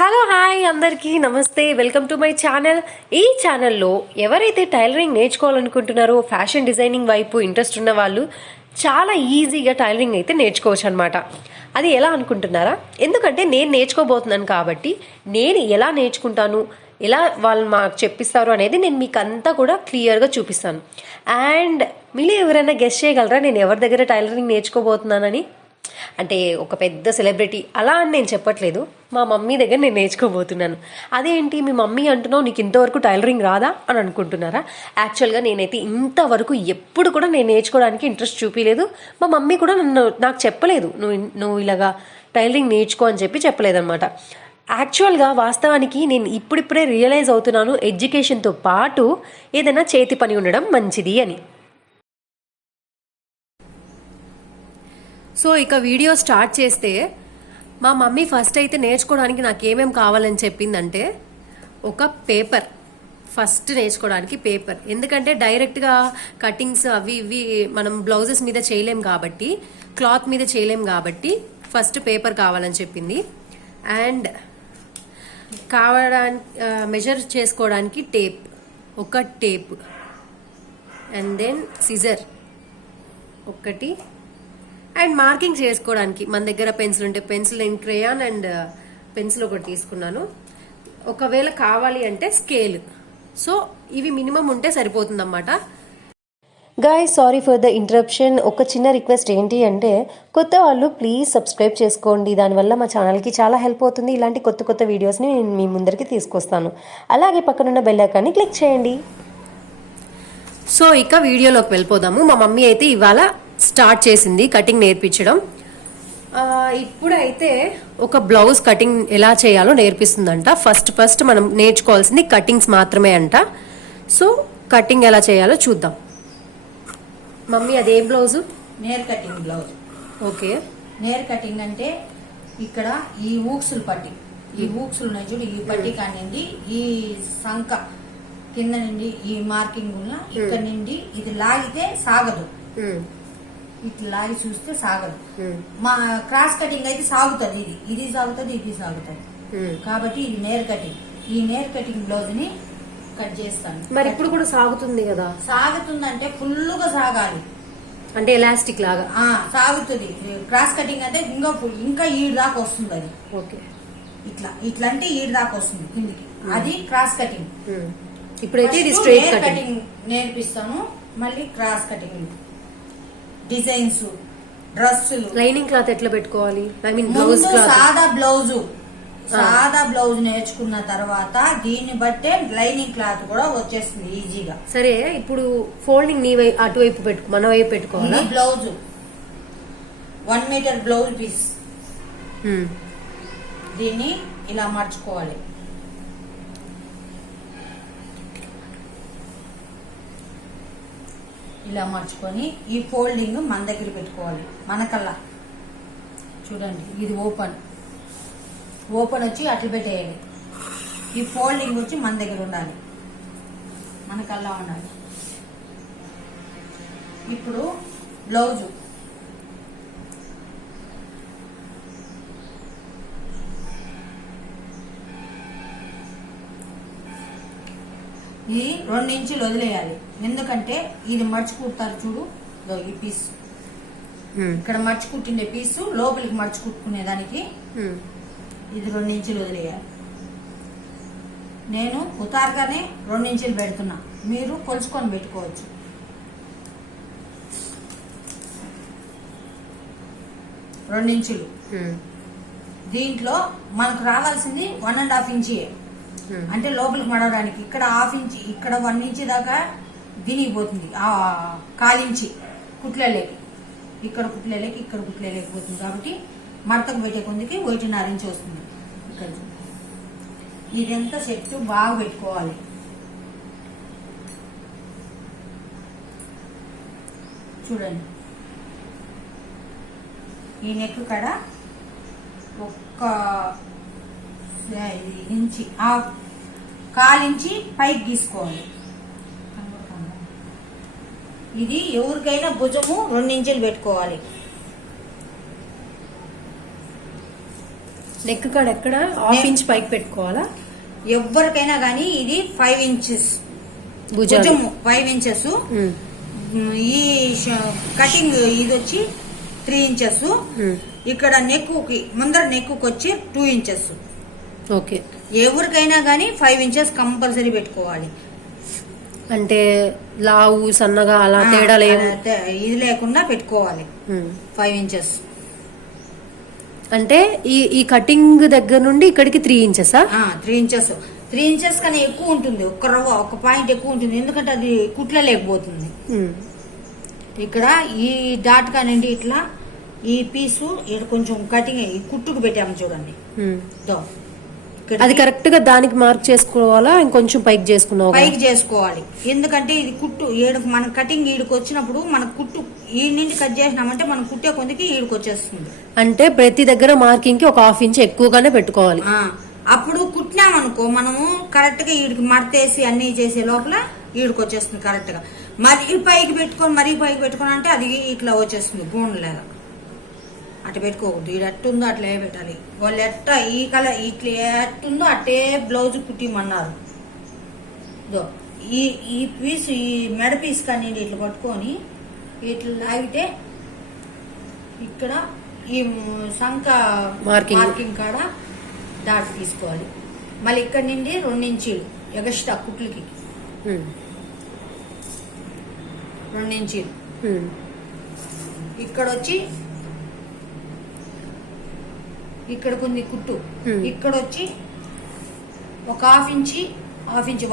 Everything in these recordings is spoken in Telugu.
హలో హాయ్ అందరికీ నమస్తే, వెల్కమ్ టు మై ఛానల్. ఈ ఛానల్లో ఎవరైతే టైలరింగ్ నేర్చుకోవాలనుకుంటున్నారో, ఫ్యాషన్ డిజైనింగ్ వైపు ఇంట్రెస్ట్ ఉన్న వాళ్ళు చాలా ఈజీగా టైలరింగ్ అయితే నేర్చుకోవచ్చు అనమాట. అది ఎలా అనుకుంటున్నారా? ఎందుకంటే నేను నేర్చుకోబోతున్నాను కాబట్టి నేను ఎలా నేర్చుకుంటాను, ఎలా వాళ్ళు మాకు చెప్పిస్తారు అనేది నేను మీకు అంతా కూడా క్లియర్గా చూపిస్తాను. అండ్ మీరు ఎవరైనా గెస్ట్ చేయగలరా నేను ఎవరి దగ్గర టైలరింగ్ నేర్చుకోబోతున్నానని? అంటే ఒక పెద్ద సెలబ్రిటీ అలా అని నేను చెప్పట్లేదు, మా మమ్మీ దగ్గర నేను నేర్చుకోబోతున్నాను. అదేంటి మీ మమ్మీ అంటున్నావు, నీకు ఇంతవరకు టైలరింగ్ రాదా అని అనుకుంటున్నారా? యాక్చువల్గా నేనైతే ఇంతవరకు ఎప్పుడు కూడా నేను నేర్చుకోవడానికి ఇంట్రెస్ట్ చూపించలేదు. మా మమ్మీ కూడా నాకు చెప్పలేదు నువ్వు ఇలాగా టైలరింగ్ నేర్చుకో అని చెప్పలేదన్నమాట. యాక్చువల్గా వాస్తవానికి నేను ఇప్పుడిప్పుడే రియలైజ్ అవుతున్నాను, ఎడ్యుకేషన్తో పాటు ఏదైనా చేతి పని ఉండడం మంచిది అని. సో ఇక వీడియో స్టార్ట్ చేస్తే, మా మమ్మీ ఫస్ట్ అయితే నేర్చుకోవడానికి నాకు ఏమేమి కావాలని చెప్పిందంటే ఒక పేపర్. ఫస్ట్ నేర్చుకోవడానికి పేపర్, ఎందుకంటే డైరెక్ట్గా కటింగ్స్ అవి ఇవి మనం బ్లౌజెస్ మీద చేయలేం కాబట్టి, క్లాత్ మీద చేయలేం కాబట్టి ఫస్ట్ పేపర్ కావాలని చెప్పింది. అండ్ మెజర్ చేసుకోవడానికి టేప్, ఒక టేప్. అండ్ దెన్ సిజర్ ఒకటి. అండ్ మార్కింగ్ చేసుకోవడానికి మన దగ్గర పెన్సిల్ ఉంటే pencil, and crayon and pencil ఒకటి తీసుకున్నాను. ఒకవేళ కావాలి అంటే స్కేల్. సో ఇవి మినిమం ఉంటే సరిపోతుంది అన్నమాట. Guys, sorry for the interruption. ఒక చిన్న రిక్వెస్ట్ ఏంటి అంటే, కొత్త వాళ్ళు ప్లీజ్ సబ్స్క్రైబ్ చేసుకోండి. దానివల్ల మా ఛానల్కి చాలా హెల్ప్ అవుతుంది. ఇలాంటి కొత్త కొత్త వీడియోస్ని నేను మీ ముందరికి తీసుకొస్తాను. అలాగే పక్కనున్న బెల్ ఐకాన్ని క్లిక్ చేయండి. సో ఇక వీడియోలోకి వెళ్ళిపోదాము. మా మమ్మీ అయితే ఇవాళ స్టార్ట్ చేసింది కటింగ్ నేర్పించడం. ఇప్పుడైతే ఒక బ్లౌజ్ కటింగ్ ఎలా చేయాలో నేర్పిస్తుందంట. ఫస్ట్ మనం నేర్చుకోవాల్సింది కటింగ్స్ మాత్రమే అంట. సో కటింగ్ ఎలా చేయాలో చూద్దాం. మమ్మీ అదే బ్లౌజు? నేర్ కటింగ్ బ్లౌజ్. ఓకే, నేర్ కటింగ్ అంటే ఇక్కడ ఈ ఊక్సులు పట్టి, ఈ ఊక్సులు ఉన్నాయి చూడు, ఈ పట్టి కానిండి ఈ సంక కింద నుండి ఈ మార్కింగ్ ఉన్న ఇక్కడ నుండి ఇది లాగితే సాగదు. ఇట్లా లాగి చూస్తే సాగదు. మా క్రాస్ కటింగ్ అయితే సాగుతుంది, ఇది సాగుతుంది, ఇది సాగుతుంది. కాబట్టి ఇది నేర్ కటింగ్. ఈ నేర్ కటింగ్ బ్లౌజ్ ని కట్ చేస్తాను. మరి ఇప్పుడు కూడా సాగుతుంది కదా? సాగుతుందంటే ఫుల్గా సాగాలి, అంటే ఎలాస్టిక్ లాగా సాగుతుంది. క్రాస్ కటింగ్ అంటే ఇంకా ఈడు దాకా వస్తుంది అది. ఓకే, ఇట్లా అంటే ఈడు దాకా వస్తుంది కిందికి, అది క్రాస్ కటింగ్. ఇప్పుడైతే ఇది స్ట్రైట్ కటింగ్ నేర్పిస్తాను. మళ్ళీ క్రాస్ కటింగ్ డిజైన్స్, డ్రెస్సులు. లైనింగ్ క్లాత్ ఎట్లా పెట్టుకోవాలి? ఐ మీన్ బ్లౌజ్, సాదా బ్లౌజ్ నేర్చుకున్న తర్వాత దీన్ని బట్టే లైనింగ్ క్లాత్ కూడా వచ్చేస్తుంది ఈజీగా. సరే, ఇప్పుడు ఫోల్డింగ్ నీ అటువైపు మన వైపు పెట్టుకోవాలి. బ్లౌజ్ 1 మీటర్ బ్లౌజ్ పీస్, దీన్ని ఇలా మర్చుకోవాలి. ఇలా మర్చుకొని ఈ ఫోల్డింగ్ మన దగ్గర పెట్టుకోవాలి. మనకల్లా చూడండి, ఇది ఓపెన్ వచ్చి అట్లా పెట్టేయాలి. ఈ ఫోల్డింగ్ వచ్చి మన దగ్గర ఉండాలి, మనకల్లా ఉండాలి. ఇప్పుడు బ్లౌజు ఇది 2 ఇంచులు వదిలేయాలి. ఎందుకంటే ఇది మర్చి కుడతారు చూడు, ఈ పీస్ ఇక్కడ మర్చి కుట్టిండే పీసు లోపలికి మర్చి కుట్టుకునే దానికి ఇది 2 ఇంచులు వదిలేయాలి. నేను ఉతారుగానే 2 ఇంచులు పెడుతున్నా, మీరు కొలుచుకొని పెట్టుకోవచ్చు. రెండు ఇంచులు. దీంట్లో మనకు రావాల్సింది 1.5 ఇంచే, అంటే లోపలికి మడవడానికి. ఇక్కడ 1/2 ఇంచి, ఇక్కడ 1 ఇంచి దాకా దినిగిపోతుంది. 1/4 ఇంచి కుట్లలేకి, ఇక్కడ కుట్లలేకి, ఇక్కడ కుట్లలేకపోతుంది. కాబట్టి మడతకు పెట్టే కొందికి 1.5 ఇంచి వస్తుంది. ఇక్కడ ఇదంతా సెట్ బాగా పెట్టుకోవాలి. చూడండి, ఈ నెక్ కాడ 1 ఇంచి, 1/4 ఇంచి పైకి గీసుకోవాలి. ఇది ఎవరికైనా భుజము 2 ఇంచులు పెట్టుకోవాలి. నెక్ కాడ ఎక్కడ హాఫ్ ఇంచ్ పైకి పెట్టుకోవాలా? ఎవరికైనా కానీ ఇది 5 ఇంచెస్ భుజాలు భుజము 5 ఇంచెస్. ఈ కటింగ్ ఇది వచ్చి 3 ఇంచెస్. ఇక్కడ నెక్కుకి ముందర నెక్కుకి వచ్చి 2 ఇంచెస్. ఓకే. ఎవరికైనా కానీ 5 ఇంచెస్ కంపల్సరీ పెట్టుకోవాలి. అంటే లావు సన్నగా అలా తేడా ఇది లేకుండా పెట్టుకోవాలి 5 ఇంచెస్. అంటే ఈ కటింగ్ దగ్గర నుండి ఇక్కడికి 3 ఇంచెసా? 3 ఇంచెస్. 3 ఇంచెస్ కన్నా ఎక్కువ ఉంటుంది. ఒక రవ్వ ఒక పాయింట్ ఎక్కువ ఉంటుంది, ఎందుకంటే అది కుట్ల లేకపోతుంది. ఇక్కడ ఈ డాట్ కానివ్వండి, ఇట్లా ఈ పీసు ఇక్కడ కొంచెం కటింగ్ ఈ కుట్టుకు పెట్టాము చూడండి. అది కరెక్ట్ గా దానికి మార్క్ చేసుకోవాలా, ఇంకొంచెం పైకి చేసుకున్నావు? పైకి చేసుకోవాలి, ఎందుకంటే ఇది కుట్టు మన కటింగ్ ఈడికి వచ్చినప్పుడు మన కుట్టు ఈ నుండి కట్ చేసినామంటే మనం కుట్టే కొందికి ఈడికి వచ్చేస్తుంది. అంటే ప్రతి దగ్గర మార్కింగ్ కి ఒక హాఫ్ ఇంచ్ ఎక్కువగానే పెట్టుకోవాలి. అప్పుడు కుట్టినామనుకో మనము కరెక్ట్ గా ఈడికి మడతేసి అన్ని చేసే లోపల ఈడికి వచ్చేస్తుంది కరెక్ట్ గా. మరీ పైకి పెట్టుకొని అంటే అది ఇట్లా వచ్చేస్తుంది గోండ్లాగా. అట్లా పెట్టుకోకూడదు. ఈడ ఎట్టుందో అట్లా పెట్టాలి. వాళ్ళు ఈ కలర్ ఇట్లా ఎట్టుందో అట్టే బ్లౌజ్ కుట్టిమన్నారు. ఈ పీస్ ఈ మెడ పీస్ కానీ ఇట్లా పట్టుకొని ఇట్లా లాగితే ఇక్కడ ఈ సంక మార్కింగ్ కాడ డాట్ తీసుకోవాలి. మళ్ళీ ఇక్కడ నుండి 2 ఇంచీలు ఎగస్ట్రా కుట్లకి 2 ఇంచీలు. ఇక్కడ వచ్చి ఇక్కడ కొన్ని కుట్టు ఇక్కడ వచ్చి ఒక హాఫ్ ఇంచి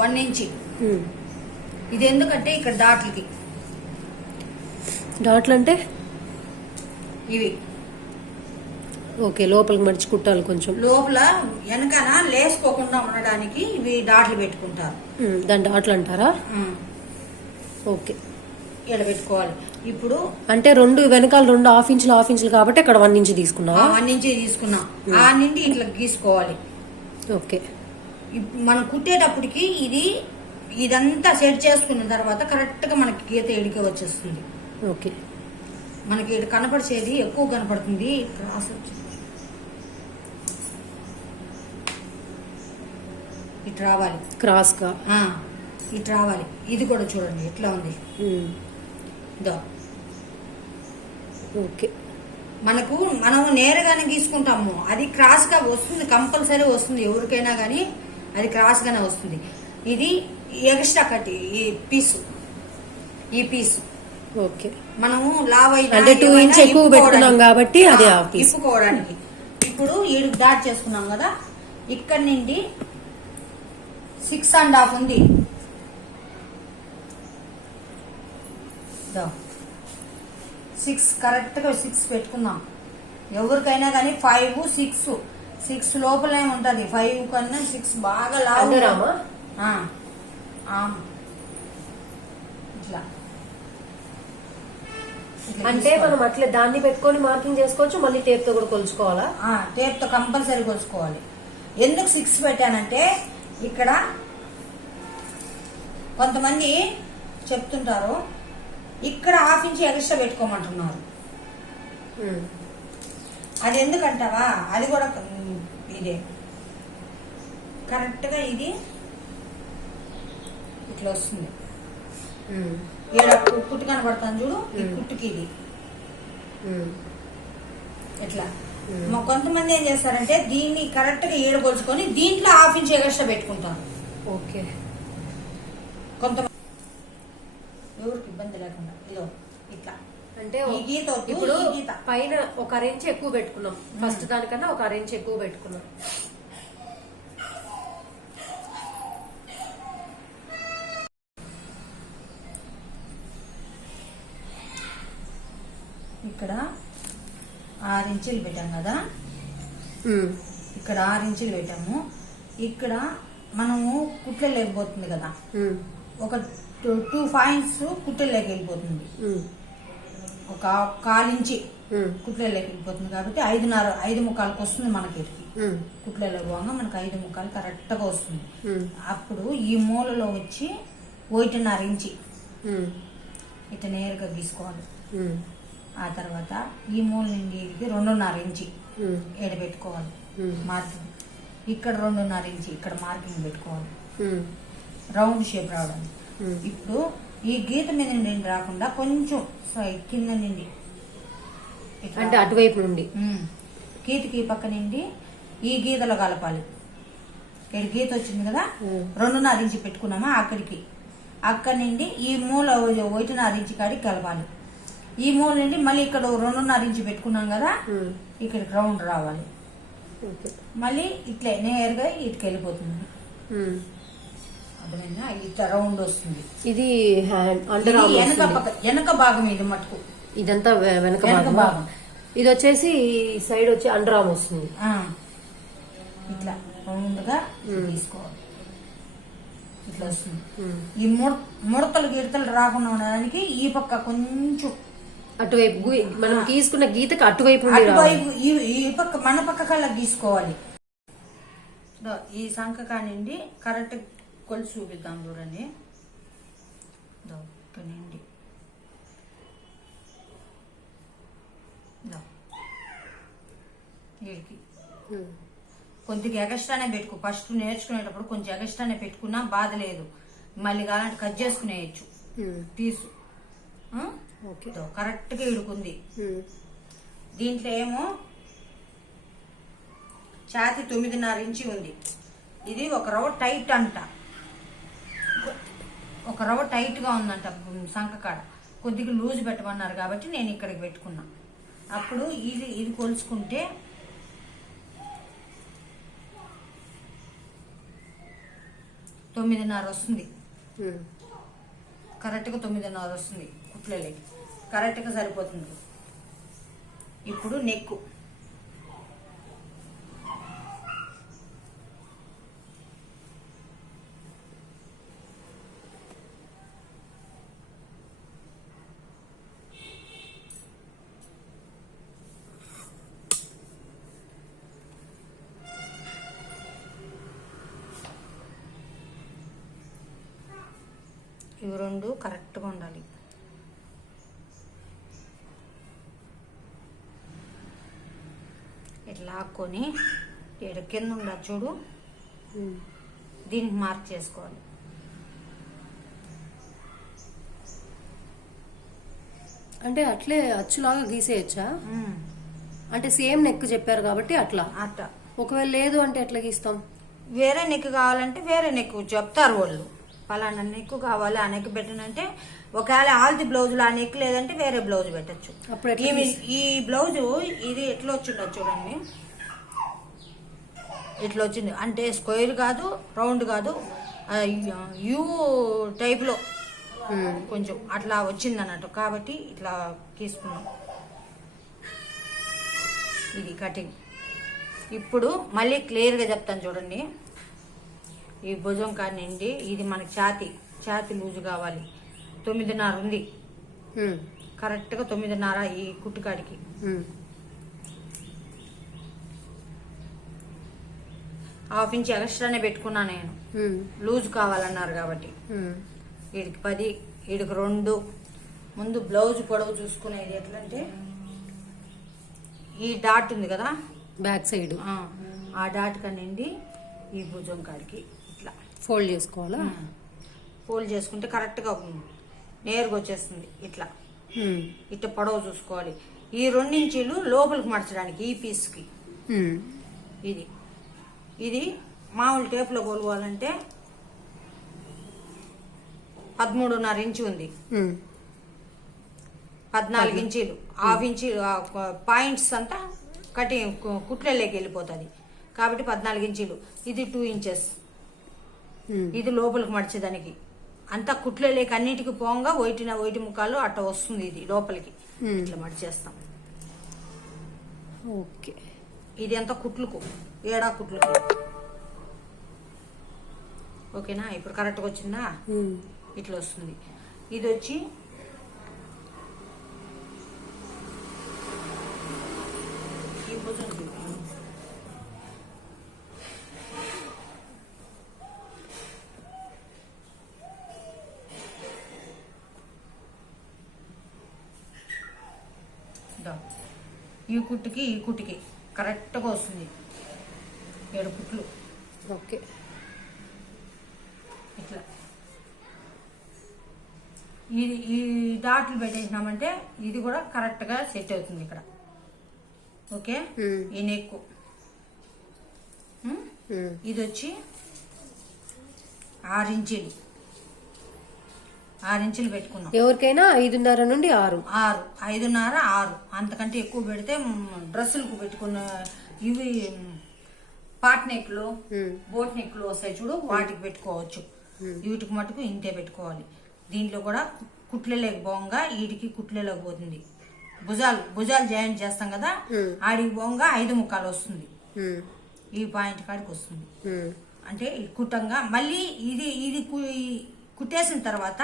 1 ఇంచి. ఇది ఎందుకంటే ఇక్కడ డాట్లు అంటే ఇవి ఓకే, లోపలికి మడిచి కుట్టాలి కొంచెం. లోపల వెనకన లేసుకోకుండా ఉండడానికి ఇవి డాట్లు పెట్టుకుంటారు. దాని డాట్లు అంటారా? ఓకే, ఇక్కడ పెట్టుకోవాలి. ఇప్పుడు అంటే వెనకాల 2 హాఫ్ ఇంచులు కాబట్టి అక్కడ 1 ఇంచ్ తీసుకున్నావా? 1 ఇంచ్ తీసుకున్నాం. ఆ నుండి ఇట్లా గీసుకోవాలి. ఓకే. మనం కుట్టేటప్పటికి ఇదంతా సెట్ చేసుకున్న తర్వాత కరెక్ట్ గా మనకి గీత ఎడికే వచ్చేస్తుంది. ఓకే. మనకి ఇక్కడ కనపడిచేది ఎక్కువ కనపడుతుంది. క్రాస్ ఇటు రావాలి, క్రాస్ గా ఇటు రావాలి. ఇది కూడా చూడండి ఎట్లా ఉంది. ఓకే. మనం నేరుగానే గీసుకుంటాము, అది క్రాస్ గా వస్తుంది, కంపల్సరీ వస్తుంది. ఎవరికైనా గానీ అది క్రాస్ గానే వస్తుంది. ఇది ఎక్స్ట్రా కట్ ఈ పీసు ఓకే. మనము లావ్ అంటే 2 ఇంచ్ ఎక్కువ పెట్టుకున్నాం కాబట్టి అది ఇప్పుకోవడానికి. ఇప్పుడు ఈడు డాట్ చేసుకున్నాం కదా, ఇక్కడ నుండి 6.5 ఉంది. 6 కరెక్ట్ గా 6 పెట్టుకుందాం. ఎవరికైనా కానీ 5, 6 లోపలే ఉంటది. 5 కన్నా 6 బాగా లావు. ఇట్లా అంటే మనం అట్లా దాన్ని పెట్టుకొని మార్కింగ్ చేసుకోవచ్చు. మళ్ళీ టేప్ తో కూడా కొలుచుకోవాలా? టేప్ తో కంపల్సరీ కొలుచుకోవాలి. ఎందుకు 6 పెట్టానంటే ఇక్కడ కొంతమంది చెప్తుంటారు ఇక్కడ హాఫ్ ఇంచ్ ఎక్స్ట్రా పెట్టుకోమంటున్నారు. అది ఎందుకంటావా, అది కూడా ఇదే కరెక్ట్ గా ఇది ఇట్లా వస్తుంది. ఈడ కుట్టు కనపడతాను చూడు, ఈ కుట్టుకి ఇది ఎట్లా. కొంతమంది ఏం చేస్తారంటే దీన్ని కరెక్ట్ గా ఈడ కొలుచుకొని దీంట్లో హాఫ్ ఇంచ్ ఎక్స్ట్రా పెట్టుకుంటారు. ఓకే. కొంతమంది ఎవరికి ఇబ్బంది లేకుండా ఇదో ఇట్లా అంటే ఈ గీత ఇప్పుడు పైన 1 ఇంచ్ ఎక్కువ పెట్టుకున్నాం, ఫస్ట్ దానికన్నా 1 ఇంచ్ ఎక్కువ పెట్టుకున్నాం. ఇక్కడ 6 ఇంచులు పెట్టాం కదా, ఇక్కడ 6 ఇంచులు పెట్టాము. ఇక్కడ మనము కుట్ల లేకపోతుంది కదా, ఒక 2 పాయింట్స్ కుట్లలోకి వెళ్ళిపోతుంది. ఒక 1/4 ఇంచి కుట్లలోకి వెళ్ళిపోతుంది కాబట్టి 5 ముక్కాలకు వస్తుంది మనకి. కుట్లలో పోగా మనకు 5 ముక్కాలు కరెక్ట్ గా వస్తుంది. అప్పుడు ఈ మూలలో వచ్చి 1.5 ఇంచి ఇట్లా నేరుగా గీసుకోవాలి. ఆ తర్వాత ఈ మూల నుండి 2.5 ఇంచి ఎడబెట్టుకోవాలి. మార్కింగ్. ఇక్కడ 2.5 ఇంచి ఇక్కడ మార్కింగ్ పెట్టుకోవాలి, ఉమ్, రౌండ్ షేప్ రావడానికి. ఇప్పుడు ఈ గీత మీద నుండి రాకుండా కొంచెం కింద నుండి ఇట్లా, అంటే అటువైపు నుండి గీతకి ఈ పక్క నుండి ఈ గీతలో కలపాలి. ఇక్కడ గీత వచ్చింది కదా, 2.5 ఇంచి పెట్టుకున్నామా అక్కడి నుండి ఈ మూల 1.5 ఇంచి కాడికి కలపాలి. ఈ మూల నుండి మళ్ళీ ఇక్కడ 2.5 ఇంచి పెట్టుకున్నాం కదా, ఇక్కడికి రౌండ్ రావాలి. మళ్ళీ ఇట్లే నేరుగా ఇటుకి వెళ్ళిపోతుంది. అర్థమైందా? ఇట్లా రౌండ్ వస్తుంది. ఇది వెనక భాగం ఇది మటుకు, ఇదంతా వెనక వెనక భాగం. ఇది వచ్చేసి సైడ్ వచ్చి అండర్ ఆర్మ్ వస్తుంది. ఇట్లా రౌండ్ గా తీసుకోవాలి, ఇట్లా వస్తుంది. ఈ ముడతలు గిడతలు రాకుండా ఉండడానికి ఈ పక్క కొంచెం అటువైపు మనం తీసుకున్న గీతకి అటువైపు ఈ పక్క మన పక్క కల్లా గీసుకోవాలి. ఈ సంఖ కానిండి కరెక్ట్ కొలిసి చూపిద్దాం చూడండి. ఇక్కడి వీడికి కొద్దిగా ఎగస్ట్రానే పెట్టుకో. ఫస్ట్ నేర్చుకునేటప్పుడు కొంచెం ఎగస్ట్రానే పెట్టుకున్నా బాధ లేదు, మళ్ళీ కావాలంటే కట్ చేసుకునేయచ్చు పీసు. కరెక్ట్ గా ఇడుకుంది. దీంట్లో ఏమో ఛాతి 9.5 ఇంచి ఉంది. ఇది ఒక రవ్వ టైట్ అంట, ఒక రవ్వ టైట్ గా ఉందంట సంఖ కాడ. కొద్దిగా లూజ్ పెట్టమన్నారు కాబట్టి నేను ఇక్కడికి పెట్టుకున్నా. అప్పుడు ఇది కొలుచుకుంటే 9.5 వస్తుంది. కరెక్ట్ గా 9.5 వస్తుంది. కుట్లలోకి కరెక్ట్ గా సరిపోతుంది. ఇప్పుడు నెక్కు ఇవి రెండు కరెక్ట్గా ఉండాలి. ఇట్లా లాక్కొని ఇక్కడ కింద ఉండదు చూడు, దీనికి మార్క్ చేసుకోవాలి. అంటే అట్లే అచ్చులాగా గీసేయచ్చా? అంటే సేమ్ నెక్ చెప్పారు కాబట్టి అట్లా. ఒకవేళ లేదు అంటే ఎట్లా గీస్తాం? వేరే నెక్ కావాలంటే వేరే నెక్ చెప్తారు వాళ్ళు, పలానా నెక్ కావాలి ఆ నెక్ పెట్టనంటే. ఒకవేళ ఆల్ది బ్లౌజులు ఆ నెక్ లేదంటే వేరే బ్లౌజ్ పెట్టచ్చు. ఈ బ్లౌజు ఇది ఎట్లా వచ్చిండదు చూడండి, ఇట్లా వచ్చింది. అంటే స్క్వేర్ కాదు, రౌండ్ కాదు, యూ టైప్ లో కొంచెం అట్లా వచ్చింది అన్నట్టు. కాబట్టి ఇట్లా తీసుకున్నాం. ఇది కటింగ్. ఇప్పుడు మళ్ళీ క్లియర్ గా చెప్తాను చూడండి. ఈ భుజం కానివ్వండి, ఇది మనకి ఛాతి లూజు కావాలి. 9.5 ఉంది, కరెక్ట్ గా 9.5 ఈ కుట్టుకాడికి. హాఫ్ ఇంచ్ ఎక్స్ట్రానే పెట్టుకున్నా నేను, లూజ్ కావాలన్నారు కాబట్టి. వీడికి 10, వీడికి 2. ముందు బ్లౌజ్ పొడవు చూసుకునేది ఎట్లంటే ఈ డాట్ ఉంది కదా బ్యాక్ సైడ్, ఆ డాట్ కానివ్వండి ఈ భుజం కాడికి ఇట్లా ఫోల్డ్ చేసుకోవాలా? ఫోల్డ్ చేసుకుంటే కరెక్ట్ గా నేరుగా వచ్చేస్తుంది. ఇట్లా ఇట్లా పొడవు చూసుకోవాలి. ఈ 2 ఇంచీలు లోపలికి మడచడానికి ఈ పీస్ కి. ఇది మామూలు టేప్ లో కొలువాలంటే 13.5 ఇంచు ఉంది, 14 ఇంచీలు, హాఫ్ ఇంచీ పాయింట్స్ అంతా కటింగ్ కుట్లలోకి వెళ్ళిపోతుంది కాబట్టి 14 ఇంచీలు. ఇది 2 ఇంచెస్. ఇది లోపలికి మడిచేదానికి అంతా కుట్లలోకి అన్నిటికీ పోంగా 1 ముక్కాలు అట్ట వస్తుంది. ఇది లోపలికి ఇట్లా మడిచేస్తాం. ఓకే, ఇది అంతా కుట్లకు 7 కుట్లకి. ఓకేనా? ఇప్పుడు కరెక్ట్గా వచ్చిందా? ఇట్లా వస్తుంది. ఇది వచ్చి ఈ భుజం ఈ కుట్టుకి కరెక్ట్గా వస్తుంది. 7 కుట్లు ఓకే. ఇట్లా ఈ డాట్లు పెట్టేసినామంటే ఇది కూడా కరెక్ట్ గా సెట్ అవుతుంది ఇక్కడ. ఓకే, ఈ నెక్ ఇది వచ్చి 6 ఇంచీలు 6 ఇంచులు పెట్టుకున్నాం. ఎవరికైనా 5.5 నుండి 6. 5.5 6 అంతకంటే ఎక్కువ పెడితే డ్రెస్సులకు పెట్టుకున్న ఇవి పాట్ నెక్లు బోట్ నెక్లు వస్తాయి చూడు, వాటికి పెట్టుకోవచ్చు. వీటికి మటుకు ఇంతే పెట్టుకోవాలి. దీంట్లో కూడా కుట్లలోకి పోగా వీటికి కుట్లలోకి పోతుంది. భుజాలు జాయింట్ చేస్తాం కదా, ఆడికి పోగా 5 ముక్కాలు వస్తుంది. ఈ పాయింట్ కాడికి వస్తుంది. అంటే కుట్టంగా మళ్ళీ ఇది కుట్టేసిన తర్వాత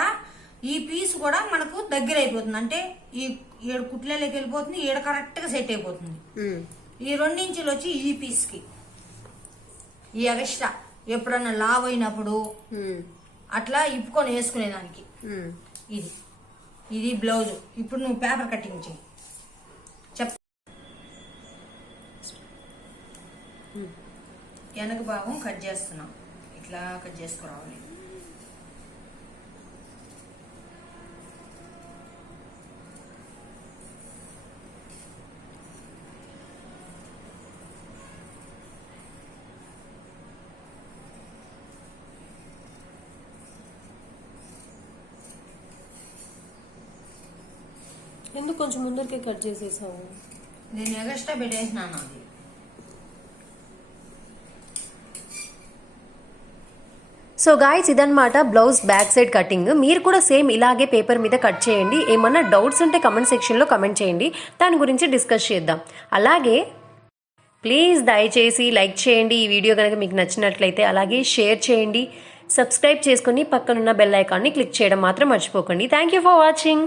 ఈ పీస్ కూడా మనకు దగ్గర అయిపోతుంది. అంటే ఈ 7 కుట్లలోకి వెళ్ళిపోతుంది, 7 కరెక్ట్ గా సెట్ అయిపోతుంది. ఈ 2 ఇంచులు వచ్చి ఈ పీస్ కి ఈ ఎక్స్ట్రా ఎప్పుడన్నా లావ్ అయినప్పుడు అట్లా ఇప్పుకొని వేసుకునేదానికి. ఇది బ్లౌజ్. ఇప్పుడు నువ్వు పేపర్ కటింగ్ చేయి. వెనక భాగం కట్ చేస్తున్నాం, ఇట్లా కట్ చేసుకురావాలి. ఎందుకు కొంచెం ముందరికే కట్ చేసేసావు? నేను ఎగస్ట్రా పెట్టేసినాను అది. సో గాయ్స్, ఇదన్నమాట బ్లౌజ్ బ్యాక్ సైడ్ కటింగ్. మీరు కూడా సేమ్ ఇలాగే పేపర్ మీద కట్ చేయండి. ఏమన్నా డౌట్స్ ఉంటే కమెంట్ సెక్షన్లో కమెంట్ చేయండి, దాని గురించి డిస్కస్ చేద్దాం. అలాగే ప్లీజ్ దయచేసి లైక్ చేయండి ఈ వీడియో కనుక మీకు నచ్చినట్లయితే. అలాగే షేర్ చేయండి, సబ్స్క్రైబ్ చేసుకొని పక్కనున్న బెల్ ఐకాన్ని క్లిక్ చేయడం మాత్రం మర్చిపోకండి. Thank you for watching.